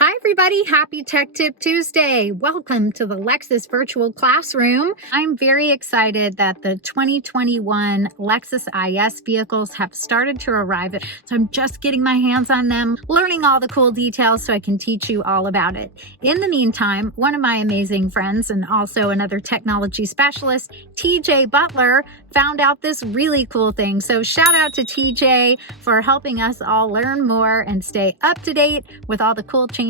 Hi, everybody. Happy Tech Tip Tuesday. Welcome to the Lexus Virtual Classroom. I'm very excited that the 2021 Lexus IS vehicles have started to arrive. So I'm just getting my hands on them, learning all the cool details so I can teach you all about it. In the meantime, one of my amazing friends and also another technology specialist, TJ Butler, found out this really cool thing. So shout out to TJ for helping us all learn more and stay up to date with all the cool changes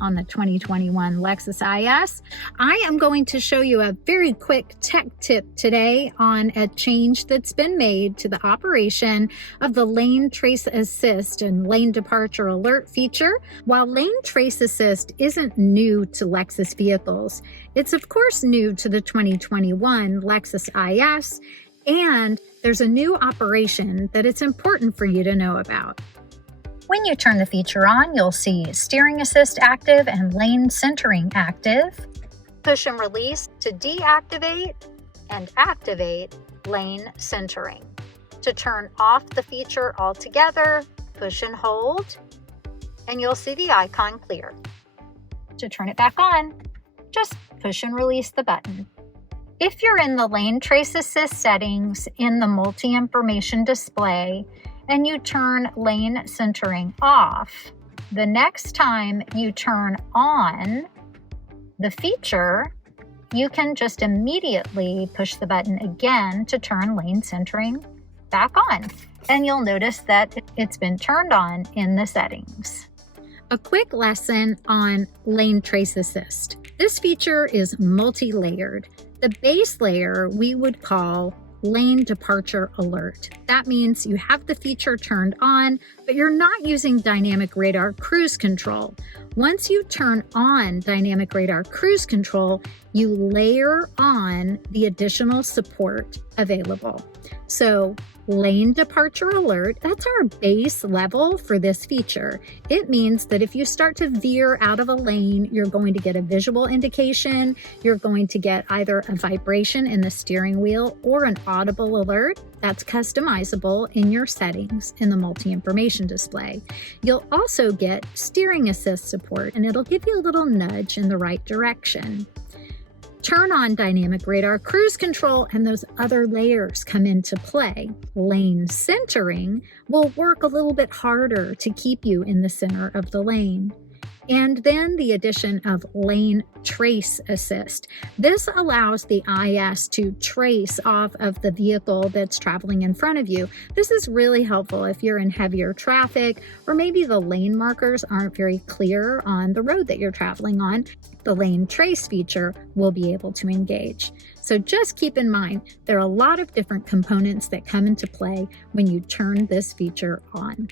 on the 2021 Lexus IS. I am going to show you a very quick tech tip today on a change that's been made to the operation of the Lane Trace Assist and Lane Departure Alert feature. While Lane Trace Assist isn't new to Lexus vehicles, it's of course new to the 2021 Lexus IS, and there's a new operation that it's important for you to know about. When you turn the feature on, you'll see Steering Assist active and Lane Centering active. Push and release to deactivate and activate Lane Centering. To turn off the feature altogether, push and hold, and you'll see the icon clear. To turn it back on, just push and release the button. If you're in the Lane Trace Assist settings in the multi-information display and you turn lane centering off, the next time you turn on the feature, you can just immediately push the button again to turn lane centering back on. And you'll notice that it's been turned on in the settings. A quick lesson on Lane Trace Assist. This feature is multi-layered. The base layer we would call Lane Departure Alert. That means you have the feature turned on, but you're not using Dynamic Radar Cruise Control. Once you turn on Dynamic Radar Cruise Control, you layer on the additional support available. So Lane Departure Alert, that's our base level for this feature. It means that if you start to veer out of a lane, you're going to get a visual indication, you're going to get either a vibration in the steering wheel or an audible alert that's customizable in your settings in the multi-information display. You'll also get steering assist support, and it'll give you a little nudge in the right direction. Turn on Dynamic Radar Cruise Control and those other layers come into play. Lane centering will work a little bit harder to keep you in the center of the lane. And then the addition of Lane Trace Assist. This allows the IS to trace off of the vehicle that's traveling in front of you. This is really helpful if you're in heavier traffic or maybe the lane markers aren't very clear on the road that you're traveling on. The Lane Trace feature will be able to engage. So just keep in mind, there are a lot of different components that come into play when you turn this feature on.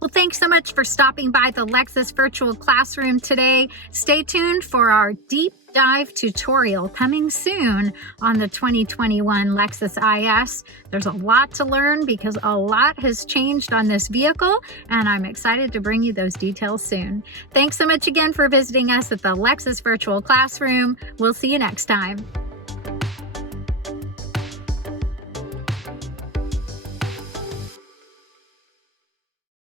Well, thanks so much for stopping by the Lexus Virtual Classroom today. Stay tuned for our deep dive tutorial coming soon on the 2021 Lexus IS. There's a lot to learn because a lot has changed on this vehicle, and I'm excited to bring you those details soon. Thanks so much again for visiting us at the Lexus Virtual Classroom. We'll see you next time.